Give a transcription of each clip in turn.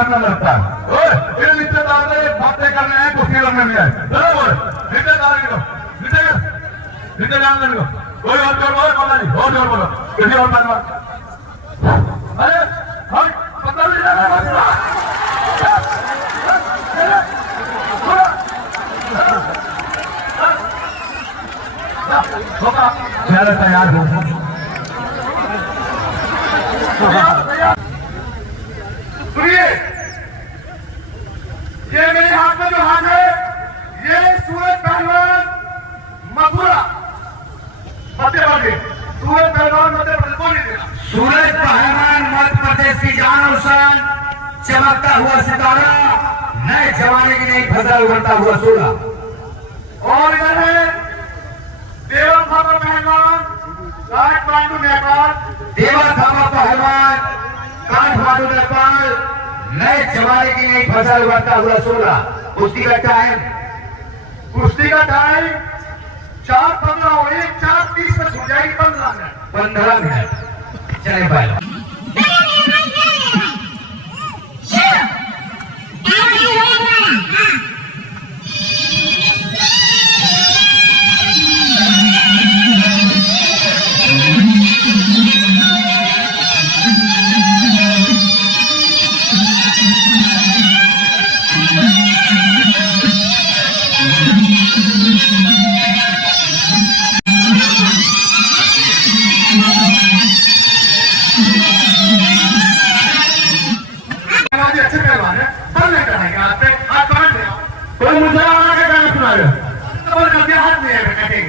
करने लगता है। ये रिश्तेदार बातें करने हैं, कुछ करने नहीं है। बराबर रिश्तेदार नीचे जाने दो। कोई और जोर बोलो, बोला नहीं, और जोर बोलो, किसी और पहलवान। अरे हम 15 मिनट होगा तैयार हो। सुनिए, ये मेरे हाथ में जो हाथ है, ये सूरज पहलवान मथुरा मध्य प्रदेश, सूरज पहलवान मध्य प्रदेश को नहीं देना। सूरज पहलवान मध्य प्रदेश की जान और शान, चमकता हुआ सितारा, नए जमाने की नई फसल उभरता हुआ सूरा। और इधर है देवा थापा पहलवान काठमांडू नेपाल, देवा थापा पहलवान काठमांडू नेपाल, नए जमाने की नई फसल उभरता हुआ सूरा। कुश्ती का टाइम 4:15 और 1:4:30 में छूट जाएगी। 15 मिनट चले पहलवान। अच्छे पहलवान है, सब नहीं करेंगे। हाथ काट दे, कोई मुझे आना के गाना सुना रहे हाथ नहीं है कटेंगे।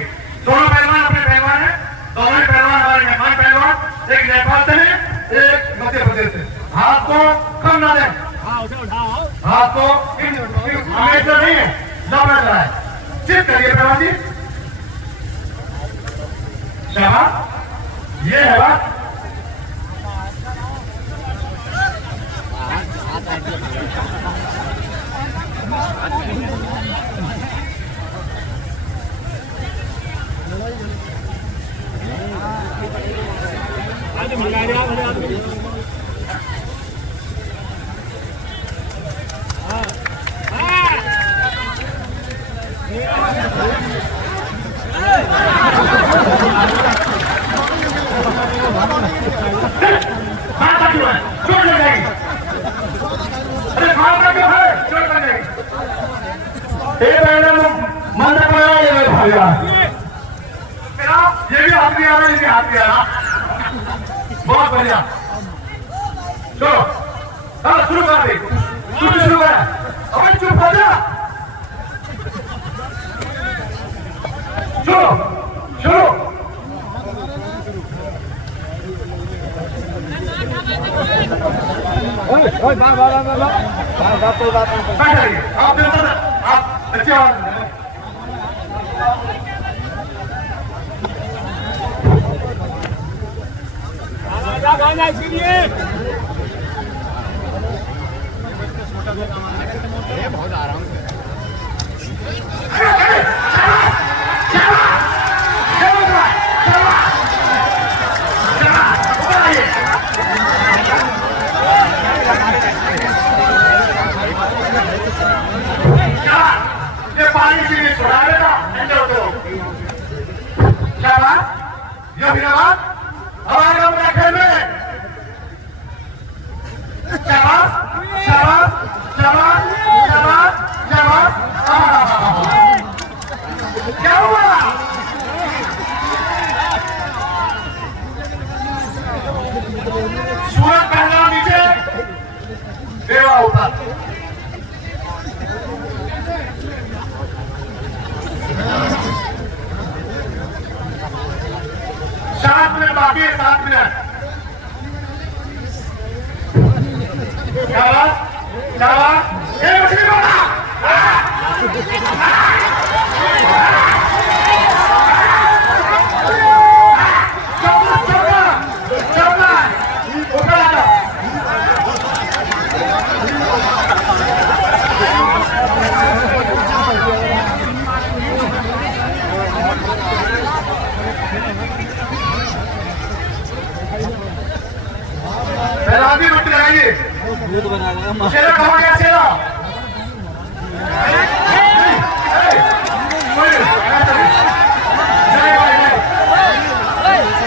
दोनों पहलवान अपने पहलवान है, दोनों पहलवान हमारे नेपाल पहलवान, एक नेपाल से है, एक मध्य प्रदेश से। हाथ को कम ना दें, हाथ को हमेशा नहीं है, लंबा चलाए। चेक करिए पहलवान जी, शाबाश, ये है बात। ये भी हाथ में आ रहा है, ये भी हाथ में आ रहा। बहुत बढ़िया, चलो शुरू कर दे, शुरू कर। अबे चुप हो जा, शुरू शुरू। आप अच्छे गाना इसीलिए बहुत आराम से ये पानी से छोड़ा देगा। क्या बात, ये भी बात हमारे अपने खेल में। शाबाश शाबाश शाबाश शाबाश शाबाश। क्या हुआ, सूरज पहलवान नीचे, देवा ऊपर। सात मिनट बाकी है, 7 मिनट। शाबाश शाबाश, ये मछली बोला। चौका चौका चौका, ऊपर आ जाओ। पहला भी रुक लगाइए। चलो कहाँ गया चलो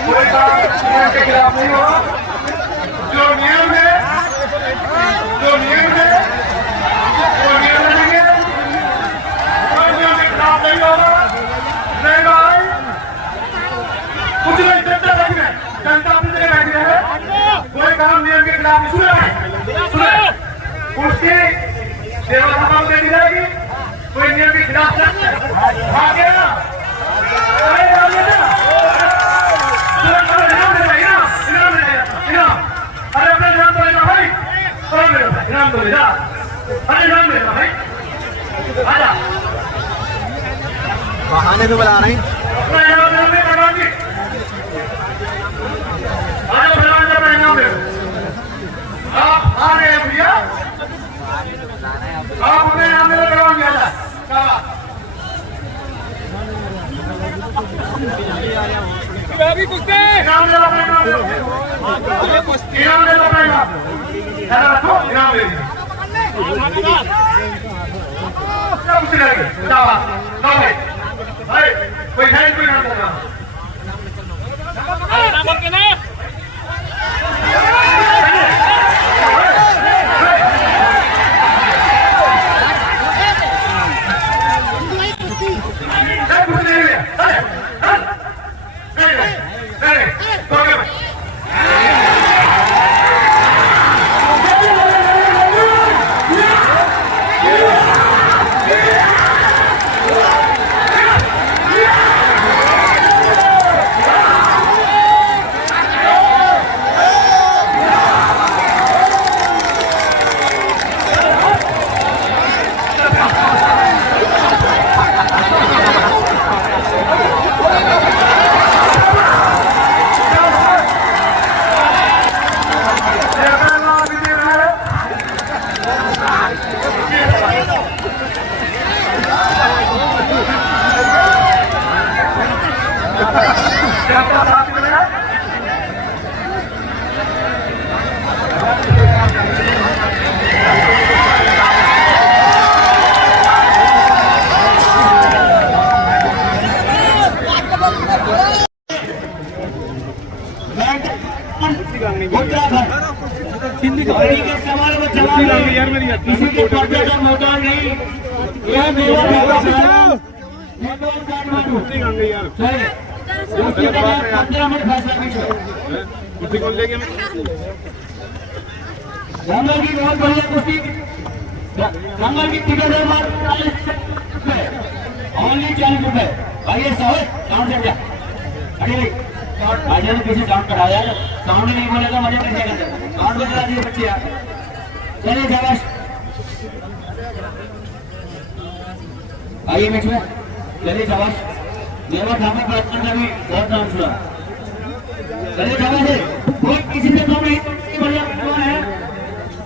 कोई काम नियम के खिलाफ नहीं होगा जो नियम है वो नियम रहेंगे कोई नियम के खिलाफ नहीं होगा नहीं भाई कुछ नहीं जनता अपनी जगह बैठी है कोई काम नियम के खिलाफ नहीं सुने उसकी सेवा समाप्त कर दी जाएगी कोई नियम के खिलाफ भागे ना अरे अपने नाम तो लेना भाई इनाम तो लेना अरे नाम लेना भाई आजा बहाने तो बुला रहे हैं अपना इनाम लेना करवाएंगे आजा भगवान का इनाम ले आप आ रहे हैं भैया आप अपने इनाम लेना करवाएंगे आजा इनाम ले लो इनाम ले लो रखो इनाम ले लीजिए कुछ नहीं भाई कोई है कोई नाम करना किसी के पर्दे का मोहताज नहीं यह मेरा कुर्सी कौन ले गया रंगल की बहुत बढ़िया कुर्सी रंगल की टिकट है ओनली 40 रुपए भाई साउंड से क्या अरे भाई ने पीछे साउंड कढ़ाया साउंड नहीं बोलेगा मजा कैसे करते साउंड बजा दिए बच्चे यार चलिए शाबाश आइए बीच में चलिए शाबाश मेरा ठाकुर प्रार्थना का भी बहुत नाम सुना चलिए शाबाश कोई किसी से कम नहीं बढ़िया कौन है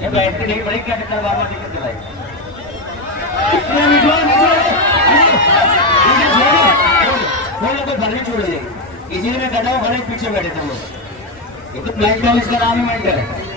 ये बैठते नहीं बड़े क्या करता बाबा दिक्कत है घर नहीं छोड़ देंगे इसी में गधा घर पीछे बैठे थे लोग ये तो प्लान का इसका नाम ही मेंटर है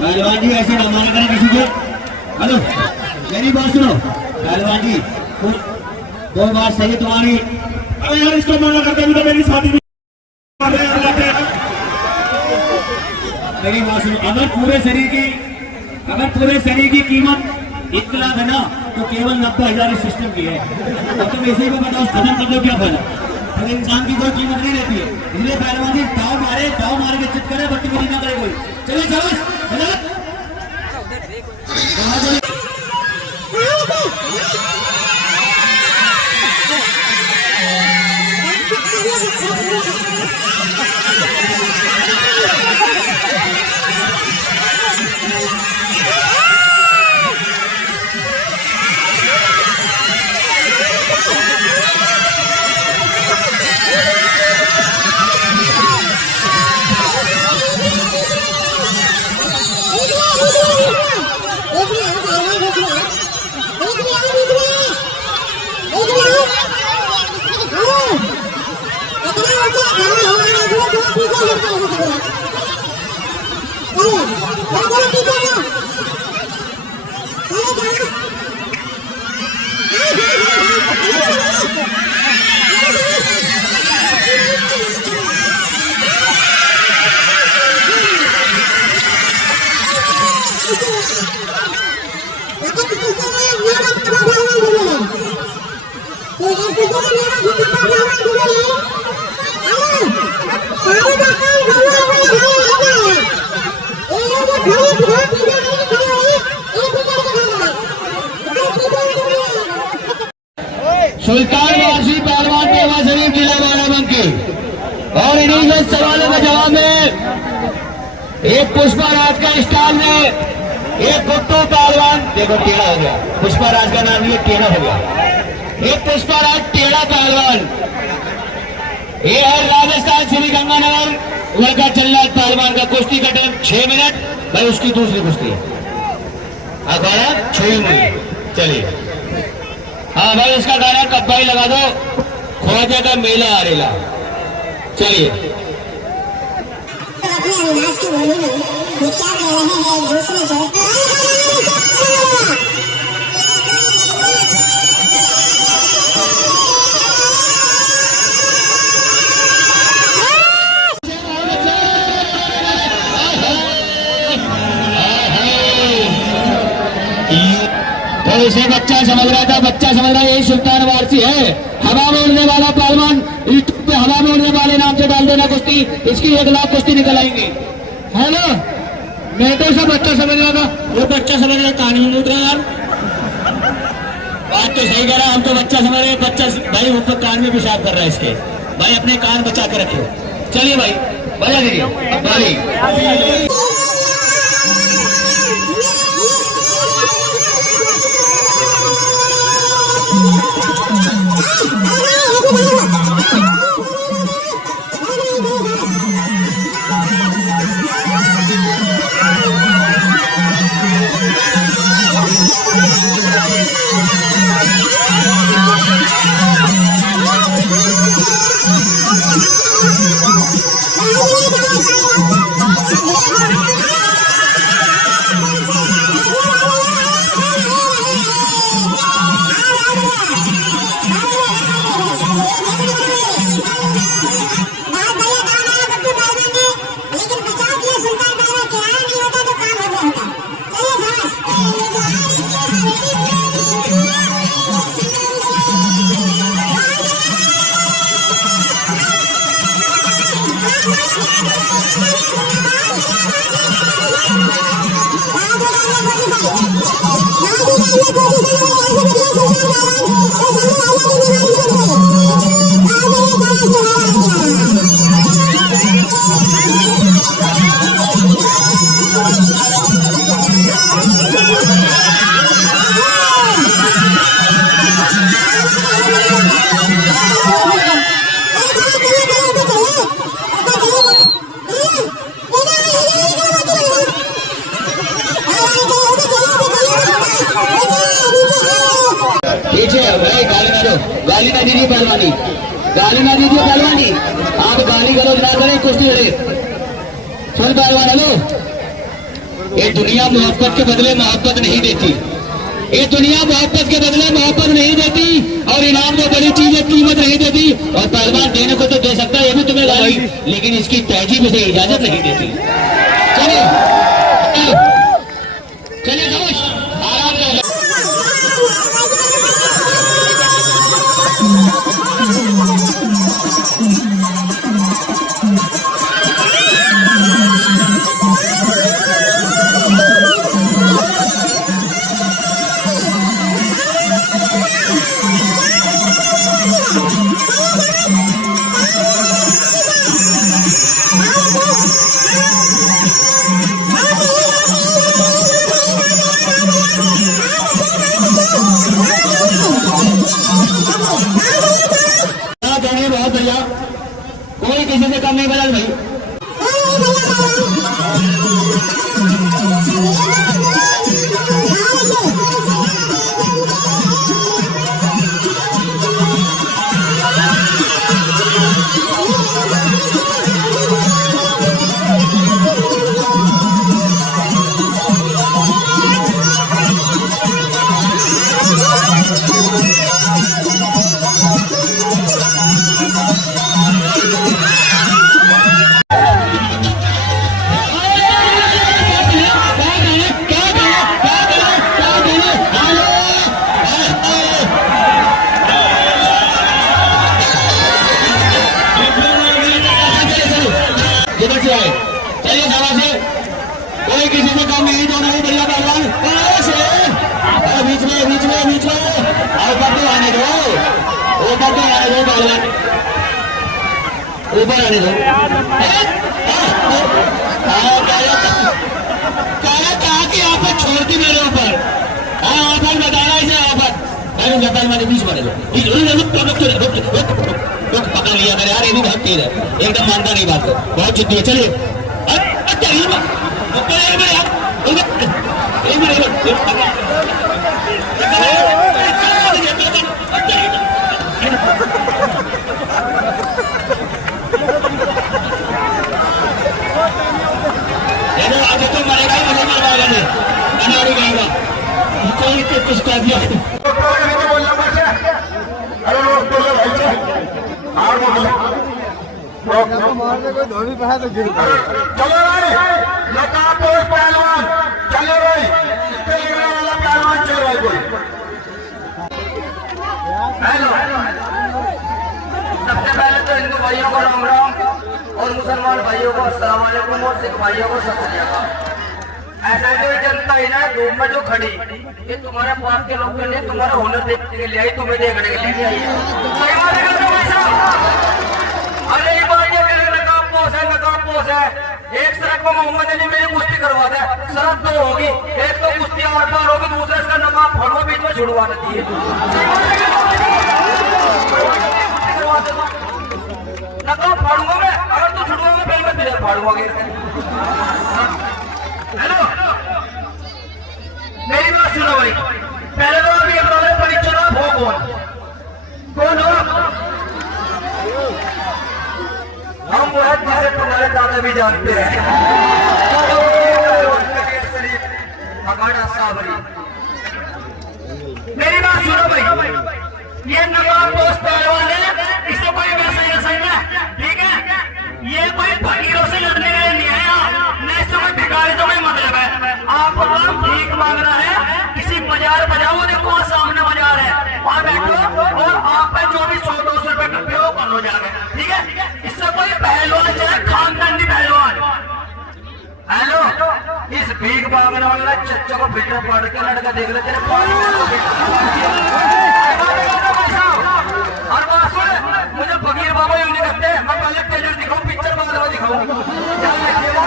पहलवान जी ऐसे न माना करें किसी को। हेलो मेरी बात सुनो पहलवान जी, वो बात सही है तुम्हारी। अरे यार इसको मना करते भी तो मेरी शादी भी मेरी बात सुनो, अगर पूरे शरीर की कीमत 1 लाख है ना, तो केवल 90,000 इस सिस्टम की है। और तुम इसी को बताओ खत्म कर दो, क्या फायदा? अगर इंसान की कोई कीमत नहीं रहती है। इसलिए पहलवान जी दाव मारे के चित करे, बदतमीजी ना करे कोई। चलिए चलो सुल्तानवासी पहलवान टेवा शरीफ जिला बाराबंकी। और इन्हीं के सवालों के जवाब में एक पुष्पाराज का स्टाल में एक गुट्टू पहलवान, देखो टेढ़ा हो गया, पुष्पाराज का नाम ये टेढ़ा हो गया। एक पुष्पाराज टेढ़ा पहलवान, ये है राजस्थान श्री गंगानगर उड़का चलनाथ पहलवान का। कुश्ती का टाइम 6 मिनट। भाई उसकी दूसरी कुश्ती है अखाड़ा 6 मिनट। चलिए हाँ भाई, उसका गाना कब्बाई लगा दो, ख्वाजा का मेला आरेला। चलिए तो इसे बच्चा समझ रहा था, बच्चा समझ रहा है यही सुल्तान वारसी है। हवा में उड़ने वाला पहलवान, यूट्यूब पे हवा में उड़ने वाले नाम से डाल देना कुश्ती, इसकी 1 लाख कुश्ती निकल आएंगे। है ना? मैं तो सब बच्चा समझ रहा था, वो बच्चा समझ रहा, कहानी में उठ रहा यार। बात तो सही कह रहा, हम तो बच्चा समझ रहे। बच्चा भाई ऊपर कान में पेशाब कर रहा है इसके। भाई अपने कान बचा के रखियो। चलिए भाई बजा दीजिए अब भाई। गाली ना दीजिए पहलवानी, गाली ना दीजिए पहलवानी। आप गाली गलौज ना करें, कुश्ती लड़े। सुन पहलवान, हेलो, ये दुनिया मोहब्बत के बदले मोहब्बत नहीं देती। ये दुनिया मोहब्बत के बदले मोहब्बत नहीं देती, और इनाम तो बड़ी चीज है, कीमत नहीं देती। और पहलवान देने को तो दे सकता है, ये भी तुम्हें गाली, लेकिन इसकी तहजीब से इजाजत नहीं देती। चलो चलिए खामोश, आराम से। बहुत बढ़िया, कोई किसी से कम नहीं बजा भाई। चलिए शाबाश, कोई किसी से कम नहीं, दोनों ही बढ़िया पहलवान। बीच में बीच में बीच में ऊपर तो आने दो, ऊपर तो आने दो पहलवान, ऊपर आने दो। कहा कि आप छोड़ती मेरे ऊपर। हाँ ऑफर बताना इसे, ऑफर पहलवान बीच में पकड़ लिया करे यार, ये भी बहुत तेज है, एकदम मानता नहीं बात को, बहुत जिद्दी है। चलिए आज तो मरेगा ही, मुझे मरवाएगा नहीं, अनाड़ी गाएगा कोई तो कुछ कर दिया। मारने कोई धोनी पे है तो गिर पड़े। चलो भाई, लोकापोष पहलवान, चलो भाई, वाला पहलवान, चलो भाई कोई। हेलो, सबसे पहले तो हिंदू भाइयों को राम राम, और मुसलमान भाइयों को अस्सलाम वालेकुम, और सिख भाइयों को सत श्री अकाल। ऐसा जो जनता है ना धूप में जो खड़ी, ये तुम्हारे पाप के लोग ने तुम्हारा हुनर देखने के लिए आई, तुम्हें देखने के लिए आई है। एक शर्त को मोहम्मद अली मेरी कुश्ती करवा दे। शर्त दो होगी, एक तो कुश्ती आर पार होगी, दूसरा इसका नकाब फाड़ो बीच में छुड़वा देती है। नकाब फाड़ूंगा मैं, अगर तू छुड़वाऊंगा फिर मैं तुझे फाड़ूंगा। हेलो, मेरी बात सुनो भाई। पहले तो अभी एक परीक्षा हो कौन हो? हम वो है जिसे तुम्हारे दादा भी जानते हैं, अखाड़ा साबरी। मेरी बात सुनो भाई, ये नवाब दोस्त पहलवान है, इससे कोई वैसा ही रसम है, ठीक है? ये कोई फकीरों से लड़ने के लिए नहीं आया, न इससे कोई भिखारी से कोई मतलब है। आपको भीख मांगना है, किसी बाजार बजाओ, देखो वहाँ सामने बाजार है, वहाँ बैठो और आप पे जो भी 100-200 रुपए करते हो कर लो जाके, ठीक है? इससे कोई पहलवान चाहे खानदानी पहलवान। हेलो, इस भीख मांगने वाला चच्चा को बेटा पढ़ के लड़का देख ले तेरे पास। और बात सुन, मुझे फकीर बाबा यूं नहीं करते, मैं पहले टेलर दिखाऊं, पिक्चर बाद में दिखाऊं। ध्यान रखिएगा।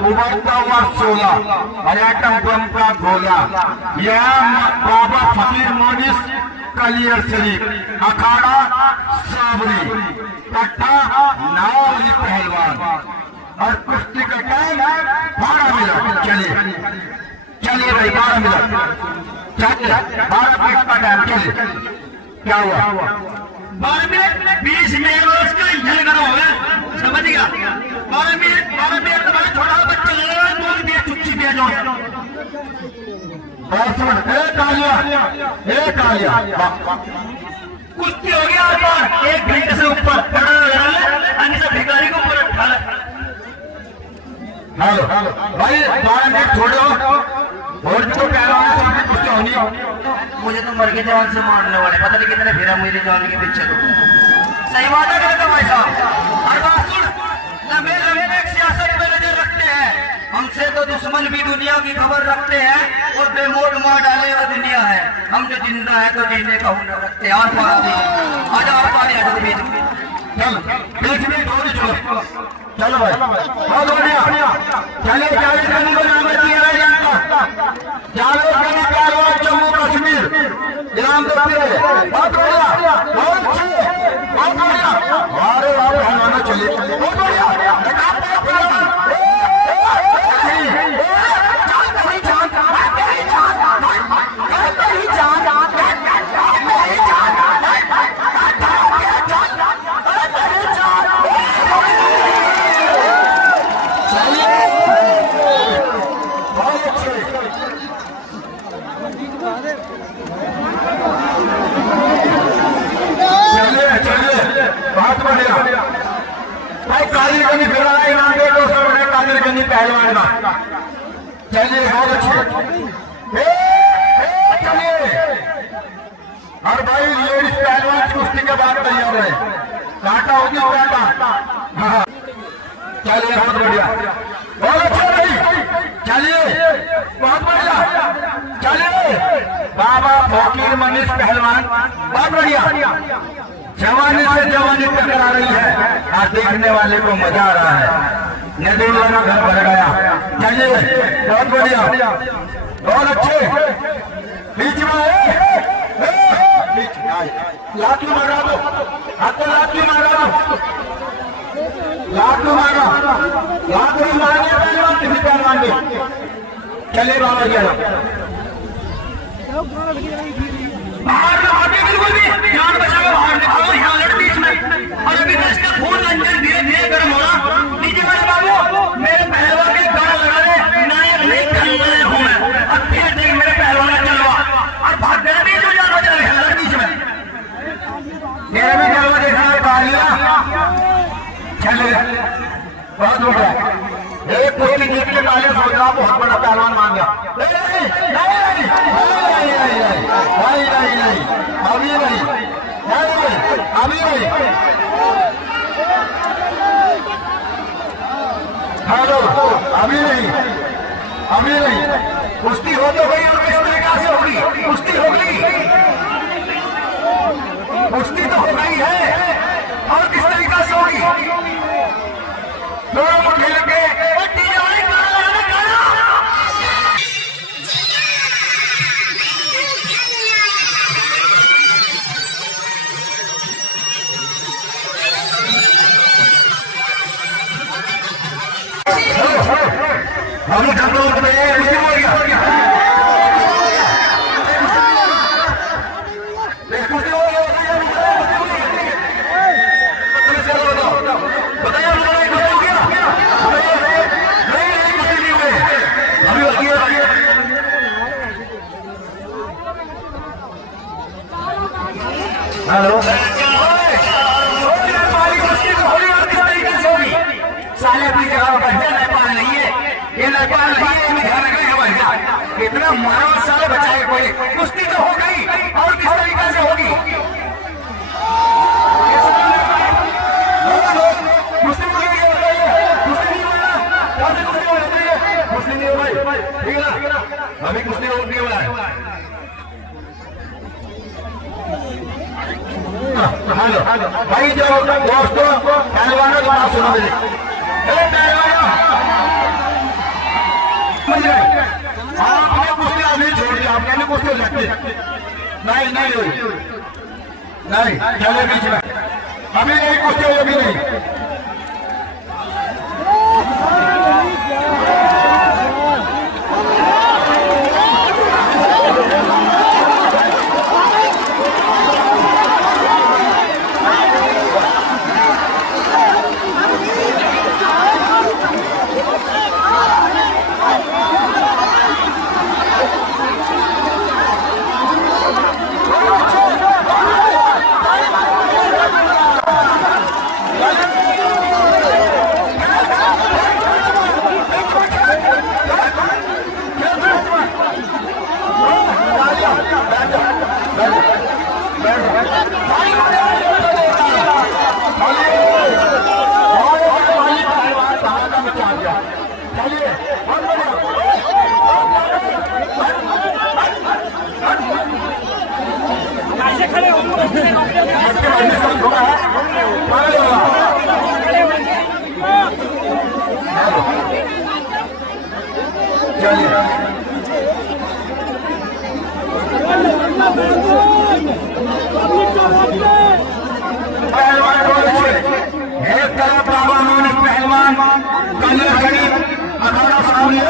उबरता हुआ सोला एटम बम का गोला, यह बाबा फकीर मोनिस कलियर शरीफ, अखाड़ा साबरी, पट्टा नावली पहलवान। और कुश्ती का टाइम 12 मिनट। चलिए चलिए भाई, 12 मिनट चलिए, 12 मिनट का टाइम। चलिए, क्या हुआ? 12 मिनट 20 मिनट उसका इंजन करो होगा, समझ गया? 12 मिनट तुम्हारा छोटा बच्चा लेगा, दूध दिया चुच्ची दिया जो कुश्ती हो गया। 1 घंटे से ऊपर अन्य भिखारी को ऊपर उठा। हेलो भाई, 12 मिनट छोड़ो और जो पहलवान सामने कुश्ती होनी। मुझे तो मर के जवान से मारने वाले, पता नहीं कितने फिरा मेरे जवान के पीछे। सही बात है कहता भाई साहब। और बात सुन, लंबे लंबे सियासत में नजर रखते हैं, हमसे तो दुश्मन भी दुनिया की खबर रखते हैं और बेमोट मार डाले वाला दुनिया है। हम जो जिंदा है तो जीने का हुनर रखते हैं। आज बीच में थोड़ी चलो, चलो भाई, बहुत बढ़िया। चलिए जावेद गनी को नाम दिया है जानता, जावेद गनी पहलवान जम्मू कश्मीर इनाम देते हैं। बहुत बढ़िया, बहुत अच्छे, बहुत बढ़िया। अरे आप पहलवाना चलिए, बहुत बढ़िया। पहलवान का चलिए, बहुत अच्छे। चलिए, और भाई लेडीज पहलवान कुश्ती के बाद तैयार है, काटा होगी काटा। हाँ चलिए, बहुत बढ़िया, बहुत अच्छा भाई। चलिए, बहुत बढ़िया। चलिए, बाबा फकीर मोनिस पहलवान, बहुत बढ़िया। जवानी से जवानी टकरा रही है और देखने वाले को मजा आ रहा है। नदी वाला घर भर गया। चलिए, बहुत बढ़िया। बहुत अच्छे बीच में लाठी मारा दो, आपको लाठी मारा दो, लाठी मारा, लाठी मारने पहलवान किसी पहलवान ने चले बाबा जी बाहर ना आगे बिल्कुल भी ध्यान बचा के बाहर निकालो, यहाँ लड़ बीच में। और अभी तो इसका खून अंदर धीरे धीरे गर्म हो रहा। नीचे वाले बाबू मेरे पहलवान के गाना लगा दे, नायक नहीं करने वाले हूँ मैं। अब फिर देख मेरे पहलवान चलवा और भाग गया बीच में, जान बचा रहे बीच में। मेरा भी जलवा देखा है कालिया चले बहुत बढ़िया। एक कुश्ती जीत के कालिया सोच रहा बहुत बड़ा पहलवान मान गया। अभी नहीं, अभी नहीं। हेलो, अभी नहीं, अभी नहीं। कुश्ती हो तो गई और किस तरीका से होगी? कुश्ती हो गई, कुश्ती तो हो गई है और किस तरीका से होगी? दोनों मुट्ठी लगे हम लोग कुश्ती हो गया, कुश्ती हो गया, बताइए नहीं हुए अभी हेलो साले अपनी जगह पर नेपाल नहीं है, ये नेपाल नहीं है, ध्यान रखना भाई। इतना मारा साले बचाए कोई। कुश्ती तो हो गई और किस तरीके से होगी? कुश्ती नहीं हो भाई, ठीक है ना? अभी कुश्ती नहीं हो रहा है। हेलो भाई, जो दोस्तों पहलवानों की बात सुनो मेरी। आपने कुश्ती नहीं छोड़ दिया, आपने कुश्ती लगती नहीं नहीं हुई नहीं चले बीच में अभी नहीं कुश्ती हुई, अभी नहीं। एक तरफ बाबा मोहन पहलवान कलिया शरीफ अखाड़ा सामने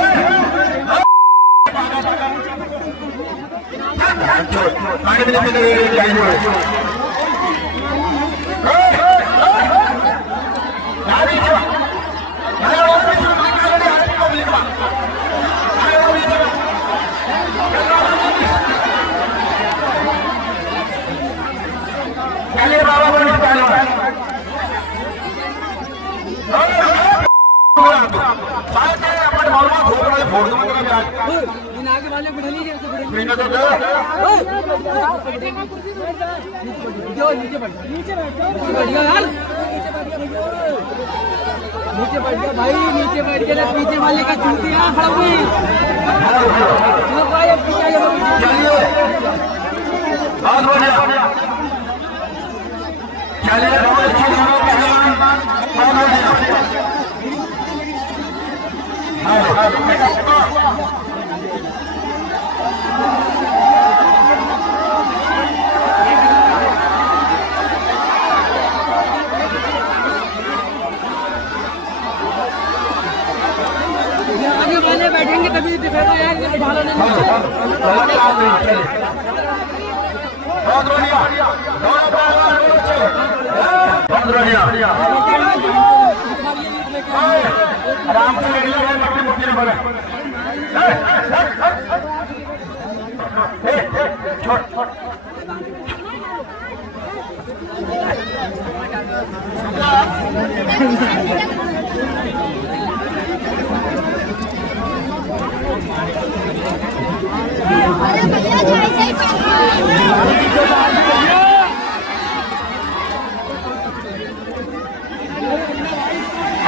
चलिए बाबा मोहन पहलवान आगे वाले बढ़ा लीजिए नीचे बैठ गया यार, नीचे बैठ गया भाई, नीचे बैठ गया। पीछे वाले का चूती यहाँ खड़ा हुई। चलिए बहुत अच्छी ढालो नहीं बहुत बढ़िया, दोनों पहलवान बहुत बढ़िया। आराम से निकले भाई, मट्टी मुट्टी न बने। छोड़ अरे भैया ऐसे ही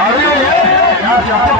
अरे क्या चाहते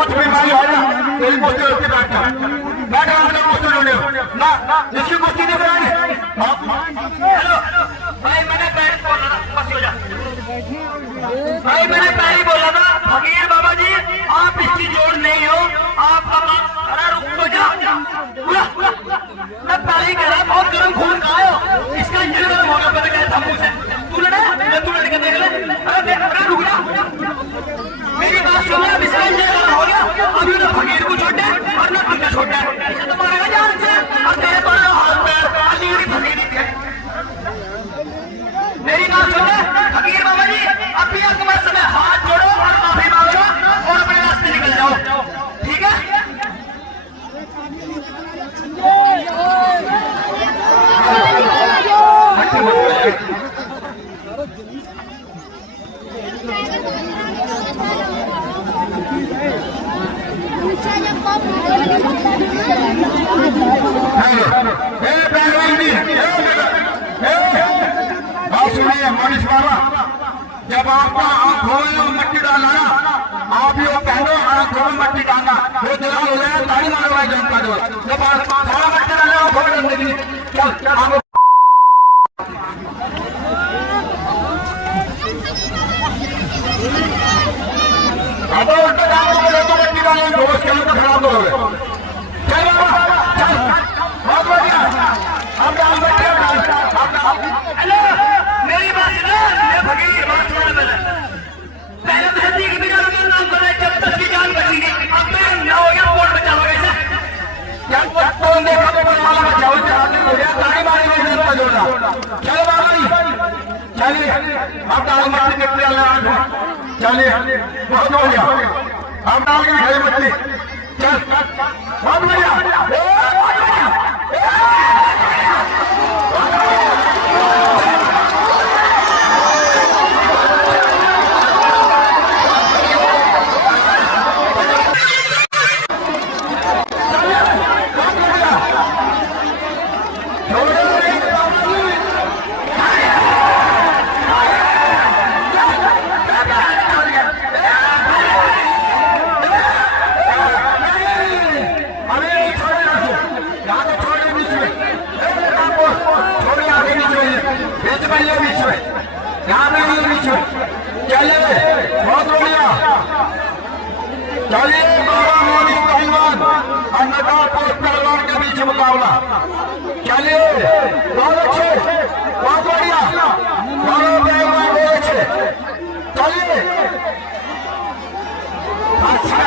कुछ बीमारी है ना, तेरी कुश्ती होती बैठा बैठा आपने कुश्ती ढूंढे ना, जिसकी कुश्ती नहीं करानी। हेलो भाई, मैंने पहले बोला था, बस हो जा भाई, मैंने पहले ही बोला था फकीर बाबा जी आप इसकी जोड़ नहीं हो, आप अरे रुको जा, मैं पहले ही कह रहा बहुत गर्म खून का हो, इसका इंजन गर्म होगा, पता क्या था मुझसे तू लड़ा, तू लड़के देख ले, अरे रुक जा, मेरी बात सुन, अब इसका इंजन गर्म हो गया, अभी तो फकीर को छोटे और ना तुमने छोटा, इसे तो मारेगा जान से, और तेरे दोनों हाथ पैर अलीगढ़ी फकीरी थे। मेरी बात सुनो फकीर बाबा जी, अभी अकबर समय हाथ जोड़ो और माफी मांगो और अपने रास्ते निकल जाओ, ठीक है? मनीष बाबा, जब आपका आंखों में मट्टी डालना ना, आप यो कहना आंखों में मट्टी डालना, वो जला हो जाए ताली मारो भाई जनता जो, जब सारा मट्टी डालना आंखों में डालने की चल उल्टा डालो, तो मट्टी डालने दोस्त के अंदर खराब करोगे। चल बाबा चल, बहुत बढ़िया, आप डाल मट्टी हेलो मेरी बात सुनो, मैं फकीर बात सुनो, पहले धरती के बिना नाम कर रहे, जब तक की जान बचेगी, अब मैं ना हो गया कौन बचाओगे ऐसा? क्या कौन देखा तो वाला बचाओ, हो गया ताली मारी में जनता जोड़ना। चलो बाबा जी चलिए, आप डाल मट्टी देखते चलिए, बहुत हो गया, आप डाल के दिखाइए मट्टी, चल बहुत बढ़िया। चलिए बाबा मोनी पहलवान और नदापुर पहलवान के बीच मुकाबला, चलिए बहुत अच्छे, बहुत बढ़िया, दोनों पहलवान बहुत अच्छे, चलिए अच्छा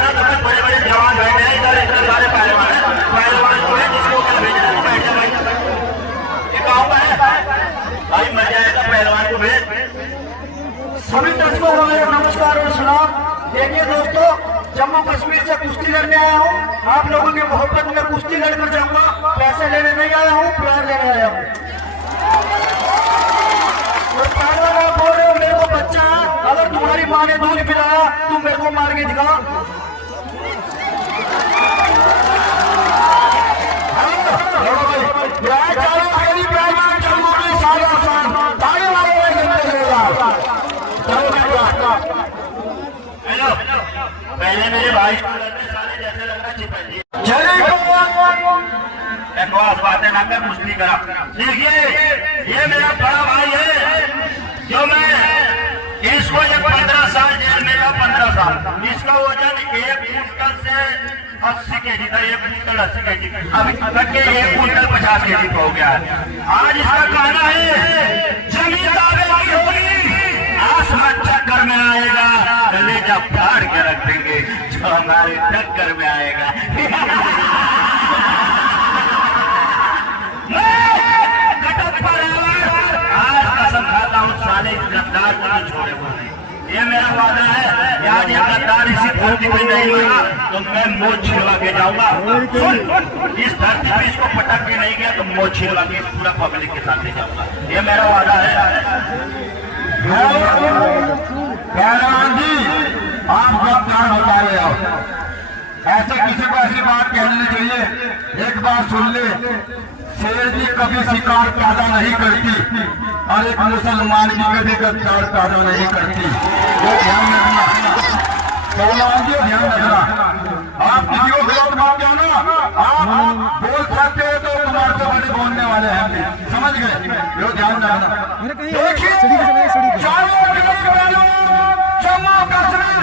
रहा था, कुछ बड़े बड़े जवान बैठे हैं इधर, इतने सारे पहलवान हैं, पहलवान को है जिसको क्या भेजना है बैठ जा भाई। ये गाँव का है भाई, मजा आएगा पहलवान को भेज। सभी दर्शकों को मेरा नमस्कार और सलाम। देखिए दोस्तों, जम्मू कश्मीर से कुश्ती लड़ने आया हूँ, आप लोगों की मोहब्बत में कुश्ती लड़कर जाऊंगा। पैसे लेने नहीं आया हूँ, प्यार लेने आया हूँ। और पहलवान आप बोल रहे हो मेरे को बच्चा है, अगर तुम्हारी माँ ने दूध पिलाया तुम मेरे को मार के दिखा। पहले मेरे भाई साले जैसे लग रहा चिपंजी बकवास बातें ना कर, कुछ नहीं करा। देखिए ये मेरा बड़ा भाई है, जो मैं इसको ये 15 साल जेल में था, 15 साल। इसका वजन 1 कुंटल से 80 kg था, 1 कुंटल 80 kg, अभी तक के 1 कुंटल 50 kg हो गया है। आज इसका कहना है जमीन दावे की होगी, आसमान चक्कर में आएगा, कलेजा फाड़ के रख देंगे जो हमारे टक्कर में आएगा। आज कसम खाता हूँ साले गद्दार को नहीं छोड़े बोले, ये मेरा वादा है। आज ये गद्दार इसी धरती पे नहीं हुआ तो मैं मोच छिड़वा के जाऊंगा। इस धरती पे इसको पटक के नहीं गया तो मोच छिड़वा के पूरा पब्लिक के साथ ले जाऊंगा, ये मेरा वादा है। पहलवान जी आप गद्दार होता रहे हो, ऐसे किसी को ऐसी बात कहनी चाहिए। एक बात सुन ले, शेर जी कभी शिकार पैदा नहीं करती और एक मुसलमान की कभी गद्दार पैदा नहीं करती, ये ध्यान रखना। पहलवान जी ध्यान रखना, आप किसी को गलत बात कहना, आप बोल सकते हो तो तुम्हारे से बड़े बोलने वाले हैं, समझ गए, ये ध्यान रखना। देखिए जम्मू कश्मीर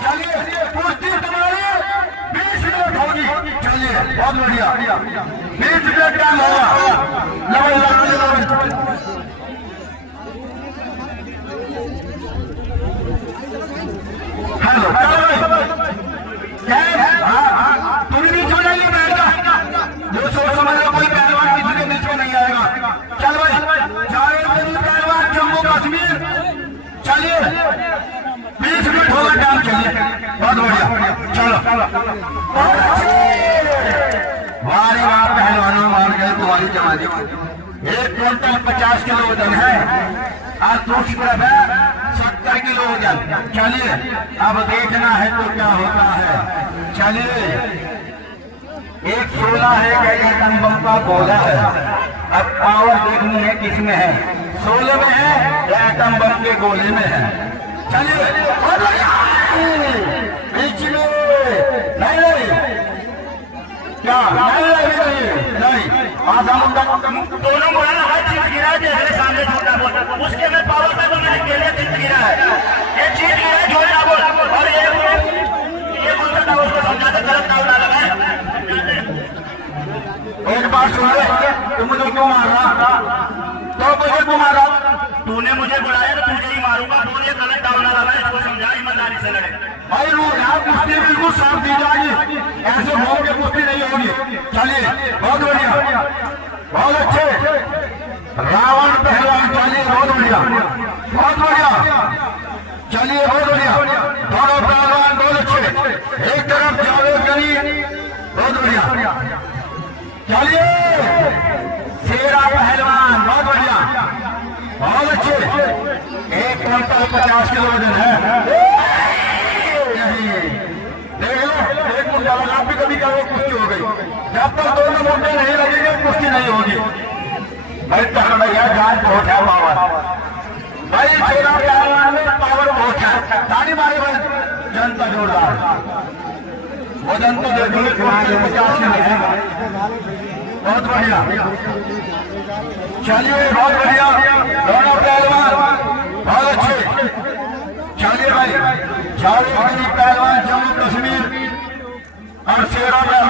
चलिए कुश्ती तुम्हारी 20 मिनट होगी, चलिए बहुत बढ़िया, 20 मिनट टाइम होगा। हेलो तुम्हें बीच में नहीं बैठा, जो सोच समझ लो कोई पहलवान किसी के बीच में नहीं आएगा। चल भाई पहलवान जम्मू कश्मीर, चलिए 20 मिनट होगा टाइम, चलिए बहुत बढ़िया, चलो। वारी वाह पहलवानों, मार गए तुम्हारी जमानी। 1 कुंटल 50 किलो वजन है, आज दूसरी तरफ है 70 किलो वजन। चलिए अब देखना है तो क्या होता है। चलिए एक 16 है कि एटम बम का गोला है, अब पावर देखनी है किसमें है, 16 में है या एटम बम के गोले में है। चलिए बीच में नहीं, क्या नहीं आधा मुद्दा दोनों बोला भाई चीट गिरा है, जैसे सामने झूठा बोल, उसके में पावर में तो मैंने केले चीट गिरा है, ये चीट गिरा है झूठा बोल, और ये बोलता था उसको समझाते गलत काम ना लगाए। एक बात सुन ले, तुम मुझे क्यों मार रहा, तो मुझे क्यों मारा, तूने मुझे बुलाया तो तुझे ही मारूंगा, बोल ये गलत काम ना लगाए, इसको समझा ईमानदारी से लड़े। भाई यहाँ कुश्ती बिल्कुल साफ दी जाएगी, ऐसे घूम के कुश्ती नहीं होगी। चलिए बहुत बढ़िया, बहुत अच्छे रावण पहलवान, चलिए बहुत बढ़िया, बहुत बढ़िया, चलिए बहुत बढ़िया, दोनों पहलवान बहुत अच्छे। एक तरफ जावेद गनी, बहुत बढ़िया, चलिए शेरा पहलवान, बहुत बढ़िया, बहुत अच्छे। 1 कुंटल 50 किलो वजन है, देख लो 1 कुंटल। आप भी कभी कभी कुश्ती हो गई, जब तक दोनों मुद्दे नहीं लगेंगे कुश्ती नहीं होगी। भाई भैया जान बहुत है, पावर भाई शेरा पहलवान में पावर बहुत है, ताली मारे भाई जनता जोरदार, वजन तो देखिए 50 किलो है, बहुत बढ़िया। चलिए बहुत बढ़िया, दोनों पहलवान बहुत अच्छे। चलिए भाई झारखंडी पहलवान जम्मू कश्मीर और शेरा में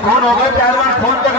खून हो गए पहलवान खून तक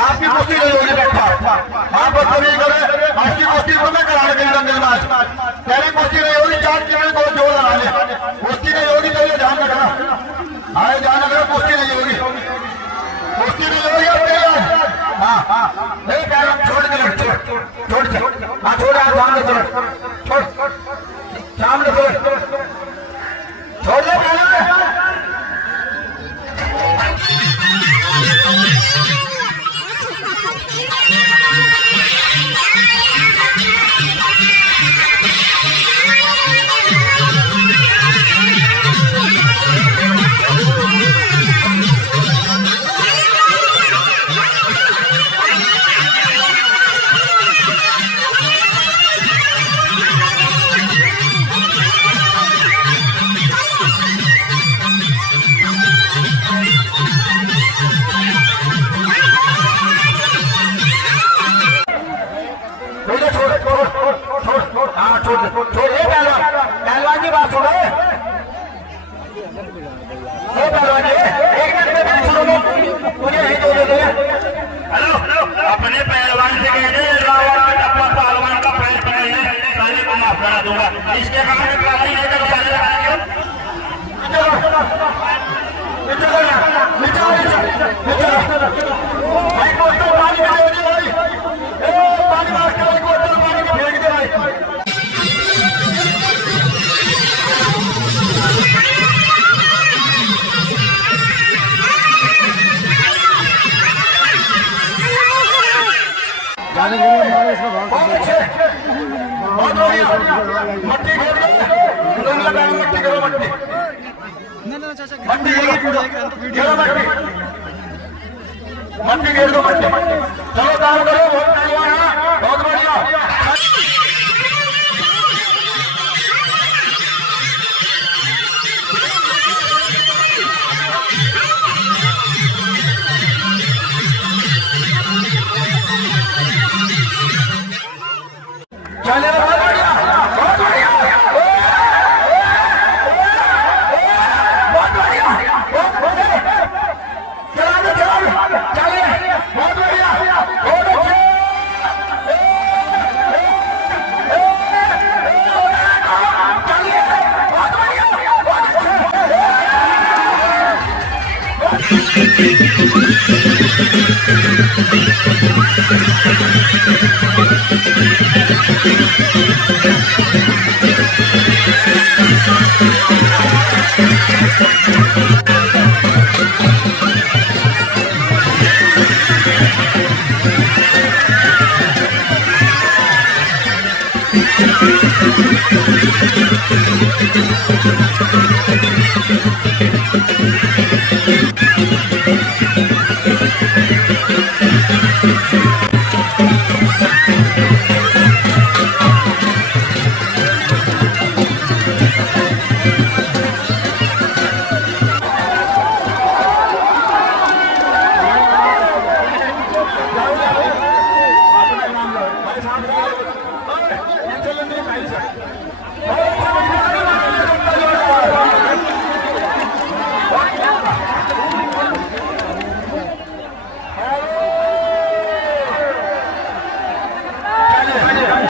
आपकी कुश्ती नहीं होगी बैठा, आप बस नहीं करे। आपकी कुश्ती को मैं कराने के लिए मैच पहली कुश्ती नहीं होगी, 4 किलो को जोड़ लगा ले। कुश्ती नहीं होगी तो ये ध्यान रखना, आए ध्यान रखना, कुश्ती नहीं होगी, कुश्ती नहीं होगी। हाँ नहीं पैर छोड़ दे, छोड़ हाँ छोड़, ध्यान से छोड़, सामने छोड़ दे पैर। पहलवान की बात सुनो, पहलवान एक मिनट सुनो, मुझे नहीं दो दे। हेलो, अपने पहलवान से कह दे पहलवान का पैर पकड़ने साले को माफ करा दूंगा। इसके कारण नहीं देगा साले भाई बोतल पानी में दे दे भाई, पानी मार के बोतल पानी में फेंक दे भाई। बहुत अच्छे, बहुत बढ़िया, मट्टी घेर दो, मट्टी करो, मट्टी मट्टी घेर दो, मट्टी। चलो काम करो, बहुत पहलवान है, बहुत बढ़िया। चले बहुत बढ़िया, बहुत बढ़िया, बहुत बढ़िया, चले चले, बहुत बढ़िया, बहुत अच्छे, चलिए बहुत बढ़िया, बहुत